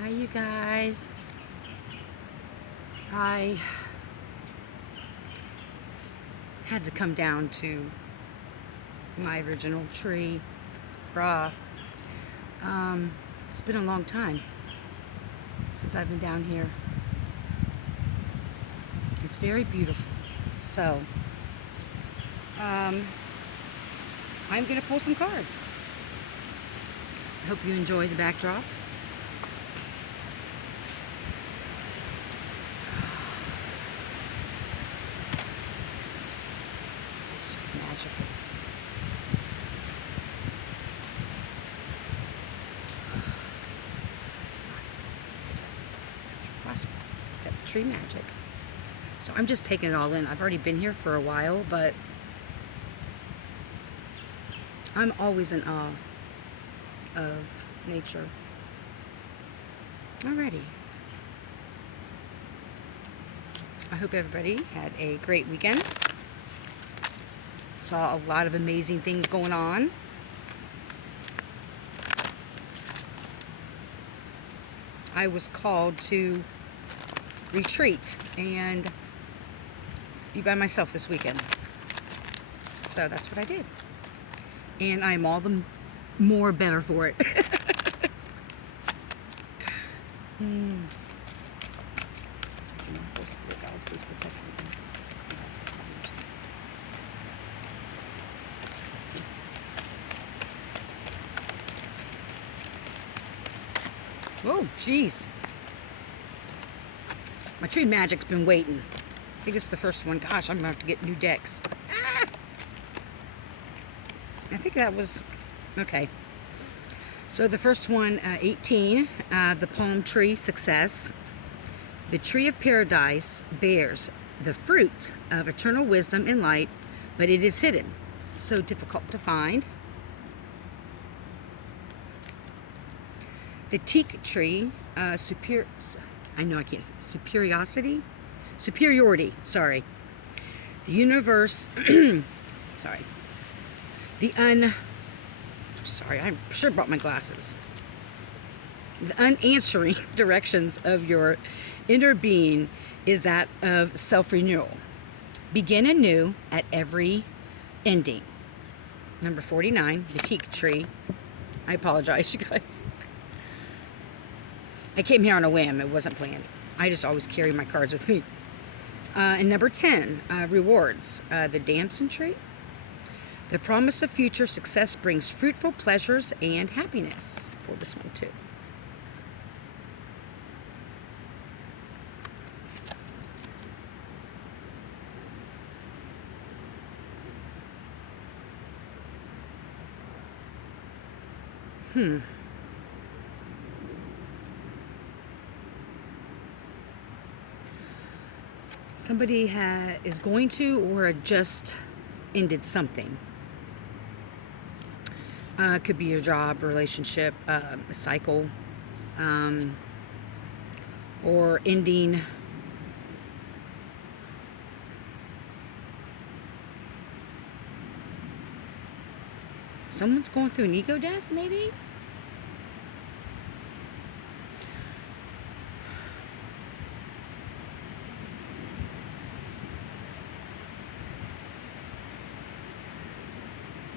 Hi, you guys. I had to come down to my original tree, raw. It's been a long time since I've been down here. It's very beautiful. So, I'm going to pull some cards. I hope you enjoy the backdrop. It's just magical. Got the tree magic. So I'm just taking it all in. I've already been here for a while, but I'm always in awe of nature. Alrighty. I hope everybody had a great weekend. Saw a lot of amazing things going on. I was called to retreat and be by myself this weekend. So that's what I did. And I'm all the more better for it. Oh, jeez. My tree magic's been waiting. I think it's the first one. Gosh, I'm going to have to get new decks. Ah! I think that was... Okay. So the first one, 18, the palm tree, success. The tree of paradise bears the fruit of eternal wisdom and light, but it is hidden, so difficult to find. The teak tree, superiority, sorry. The universe, sorry. I should have brought my glasses. The unanswering directions of your inner being is that of self-renewal. Begin anew at every ending. Number 49, the teak tree. I apologize, you guys. I came here on a whim. It wasn't planned. I just always carry my cards with me. And number 10, rewards. The damson tree. The promise of future success brings fruitful pleasures and happiness. Pull this one too. Somebody is going to or just ended something. Could be a job, relationship, a cycle, or ending. Someone's going through an ego death, maybe?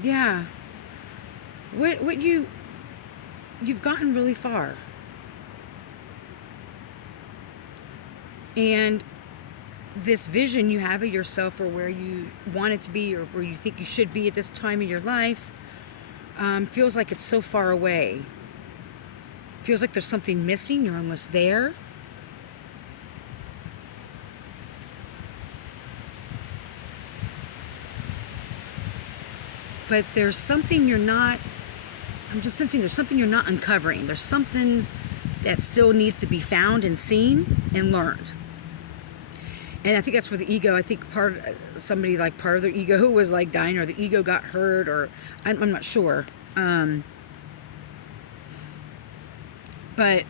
Yeah. You've gotten really far. And this vision you have of yourself, or where you want it to be, or where you think you should be at this time of your life, feels like it's so far away. Feels like there's something missing. You're almost there. But there's something you're not, I'm just sensing there's something you're not uncovering. There's something that still needs to be found and seen and learned. And I think that's where the ego, I think part of their ego was like dying, or the ego got hurt, or I'm not sure. But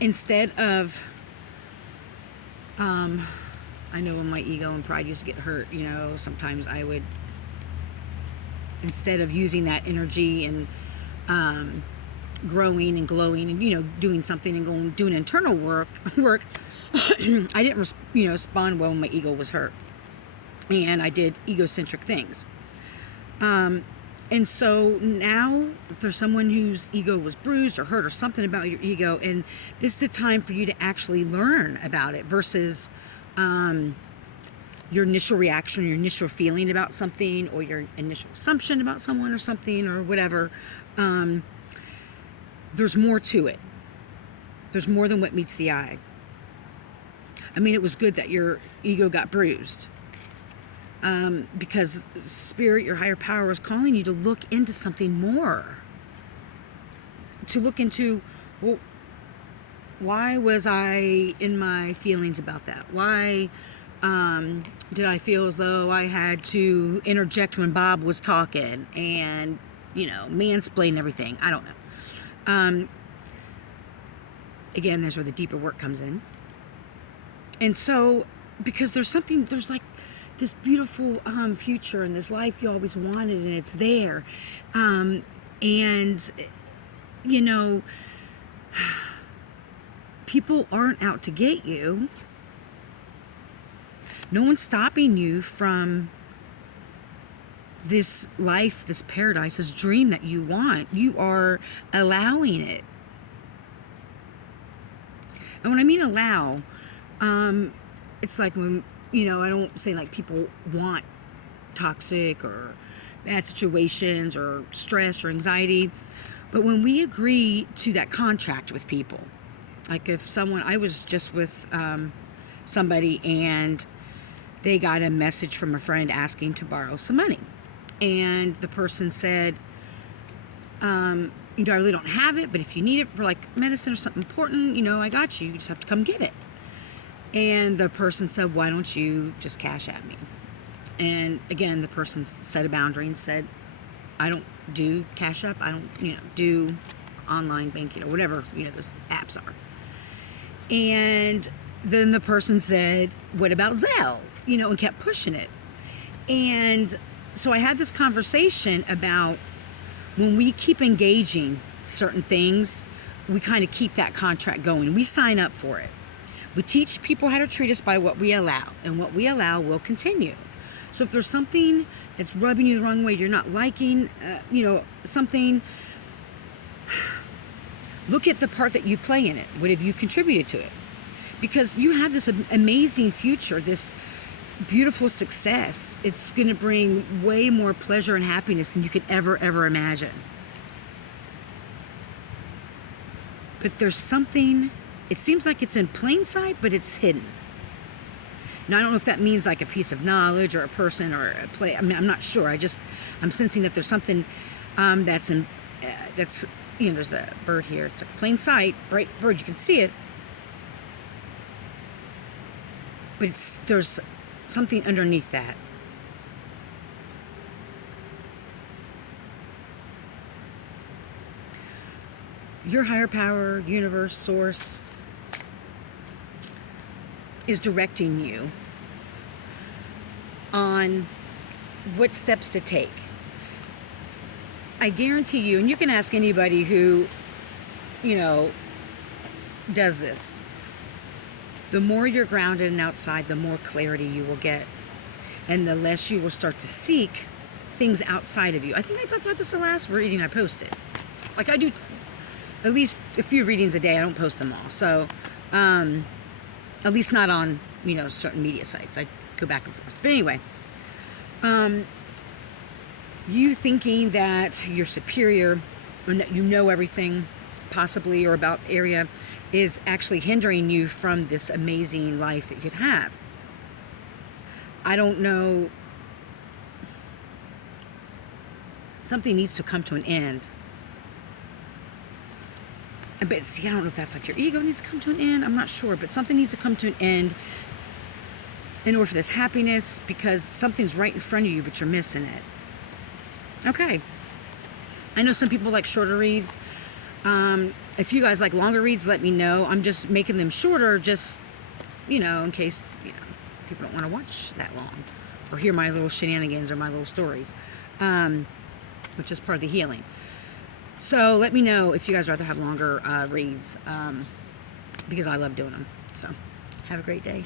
instead of, I know when my ego and pride used to get hurt, sometimes I would, instead of using that energy and growing and glowing and, doing something and going doing internal work, I didn't, respond well when my ego was hurt. And I did egocentric things. And so now if there's someone whose ego was bruised or hurt or something about your ego, and this is the time for you to actually learn about it versus your initial reaction, your initial feeling about something, or your initial assumption about someone or something or whatever. There's more to it. There's more than what meets the eye. I mean, it was good that your ego got bruised. Because spirit, your higher power, is calling you to look into something more. To look into, well, why was I in my feelings about that? Why did I feel as though I had to interject when Bob was talking and, mansplain everything? I don't know. Again, there's where the deeper work comes in. And so, because there's like this beautiful future and this life you always wanted, and it's there. And, people aren't out to get you. No one's stopping you from this life, this paradise, this dream that you want. You are allowing it. And when I mean allow, it's like when, I don't say like people want toxic or bad situations or stress or anxiety, but when we agree to that contract with people, like if I was just with somebody and they got a message from a friend asking to borrow some money, and the person said, I really don't have it, but if you need it for like medicine or something important, I got you. You just have to come get it. And the person said, why don't you just cash at me? And again, the person set a boundary and said, I don't do Cash App. I don't, do online banking or whatever, those apps are. And then the person said, what about Zelle? And kept pushing it. And so I had this conversation about when we keep engaging certain things, we kind of keep that contract going. We sign up for it. We teach people how to treat us by what we allow, and what we allow will continue. So if there's something that's rubbing you the wrong way, you're not liking, something, look at the part that you play in it. What have you contributed to it? Because you have this amazing future, this beautiful success. It's going to bring way more pleasure and happiness than you could ever imagine. But there's something, it seems like it's in plain sight, but it's hidden. Now, I don't know if that means like a piece of knowledge or a person or a play. I mean, I'm not sure. I'm sensing that there's something that's there's a bird here. It's like plain sight, bright bird. You can see it. But there's something underneath that. Your higher power, universe, source is directing you on what steps to take. I guarantee you, and you can ask anybody who, does this. The more you're grounded and outside, the more clarity you will get. And the less you will start to seek things outside of you. I think I talked about this the last reading I posted. Like I do at least a few readings a day. I don't post them all. So, at least not on, certain media sites. I go back and forth. But anyway, you thinking that you're superior and that you know everything possibly or about area is actually hindering you from this amazing life that you could have. I don't know. Something needs to come to an end. But see, I don't know if that's like your ego needs to come to an end. I'm not sure, but something needs to come to an end in order for this happiness, because something's right in front of you, but you're missing it. Okay. I know some people like shorter reads. If you guys like longer reads, let me know. I'm just making them shorter, just, in case, people don't want to watch that long or hear my little shenanigans or my little stories, which is part of the healing. So let me know if you guys rather have longer reads, because I love doing them. So have a great day.